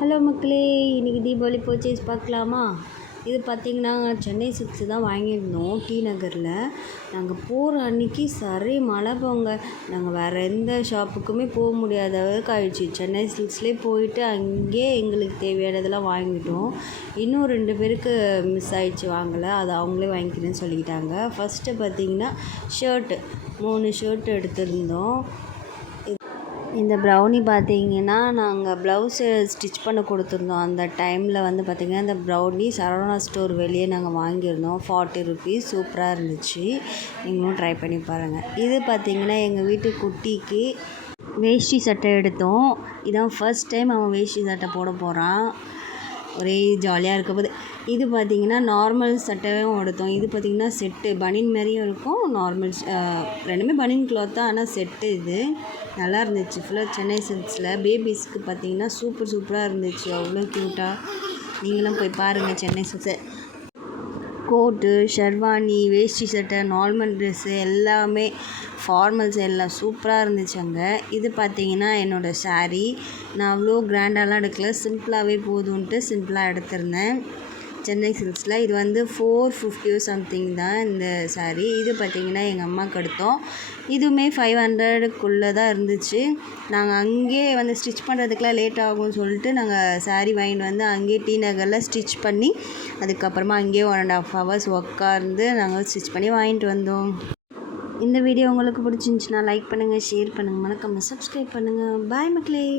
Hello மக்களே, இன்றைக்கி Deepavali purchase பார்க்கலாமா? இது பார்த்திங்கன்னா சென்னை சில்க்ஸ் தான் வாங்கியிருந்தோம் டி நகரில். நாங்கள் போகிற அன்றைக்கி சரி மழை போங்க. நாங்கள் வேறு எந்த ஷாப்புக்குமே போக முடியாத அளவுக்கு ஆயிடுச்சு. சென்னை சில்க்ஸ்லேயே போயிட்டு அங்கேயே எங்களுக்கு தேவையானதெல்லாம் வாங்கிட்டோம். இன்னும் 2 பேருக்கு மிஸ் ஆகிடுச்சு, வாங்கலை. அது அவங்களே வாங்கிக்கிறேன்னு சொல்லிக்கிட்டாங்க. ஃபஸ்ட்டு பார்த்திங்கன்னா ஷர்ட்டு 3 ஷர்ட் எடுத்திருந்தோம். இந்த ப்ரௌனி பார்த்திங்கன்னா நாங்கள் ப்ளவுஸு ஸ்டிச் பண்ண கொடுத்துருந்தோம். அந்த டைமில் பார்த்திங்கன்னா இந்த ப்ரௌனி சரவணா ஸ்டோர் வெளியே நாங்கள் வாங்கியிருந்தோம். 40 ருபீஸ். சூப்பராக இருந்துச்சு. நீங்களும் ட்ரை பண்ணி பாருங்கள். இது பார்த்திங்கன்னா எங்கள் வீட்டு குட்டிக்கு வேஷ்டி சட்டை எடுத்தோம். இதான் ஃபர்ஸ்ட் டைம் அவன் வேஷ்டி சட்டை போட போகிறான். ஒரே ஜாலியாக இருக்க போது. இது பார்த்திங்கன்னா நார்மல் சட்டையும் எடுத்தோம். இது பார்த்திங்கன்னா செட்டு பனியன் மாதிரியும் இருக்கும், நார்மல் ரெண்டுமே பனியன் கிளாத் தான், ஆனால் செட்டு. இது நல்லா இருந்துச்சு. ஃபுல்லாக சென்னை சில்க்ஸில் பேபிஸ்க்கு பார்த்திங்கன்னா சூப்பராக இருந்துச்சு. அவ்வளோ க்யூட்டாக. நீங்களும் போய் பாருங்கள் சென்னை சில்க்ஸை. கோட்டு, ஷெர்வானி, வேஷ்டி சட்டை, நார்மல் ட்ரெஸ்ஸு எல்லாமே ஃபார்மல்ஸ் எல்லாம் சூப்பராக இருந்துச்சு அங்கே. இது பார்த்திங்கன்னா என்னோடய ஸாரீ. நான் அவ்வளோ கிராண்டாலாம் எடுக்கல, சிம்பிளாகவே போதும்ன்ட்டு சிம்பிளாக எடுத்திருந்தேன் சென்னை சில்க்ஸில். இது 450 சம்திங் தான் இந்த ஸாரீ. இது பார்த்திங்கன்னா எங்கள் அம்மாவுக்கு எடுத்தோம். இதுவுமே 500க்குள்ளே தான் இருந்துச்சு. நாங்கள் அங்கேயே ஸ்டிச் பண்ணுறதுக்குலாம் லேட் ஆகும்னு சொல்லிட்டு நாங்கள் ஸாரீ வாங்கிட்டு அங்கேயே டி நகரில் ஸ்டிச் பண்ணி அதுக்கப்புறமா அங்கேயே 1.5 hours உட்கார்ந்து நாங்கள் ஸ்டிச் பண்ணி வாங்கிட்டு வந்தோம். இந்த வீடியோ உங்களுக்கு பிடிச்சிருந்துச்சுன்னா லைக் பண்ணுங்கள், ஷேர் பண்ணுங்கள், மறக்காம சப்ஸ்கிரைப் பண்ணுங்கள். பாய் மக்களே.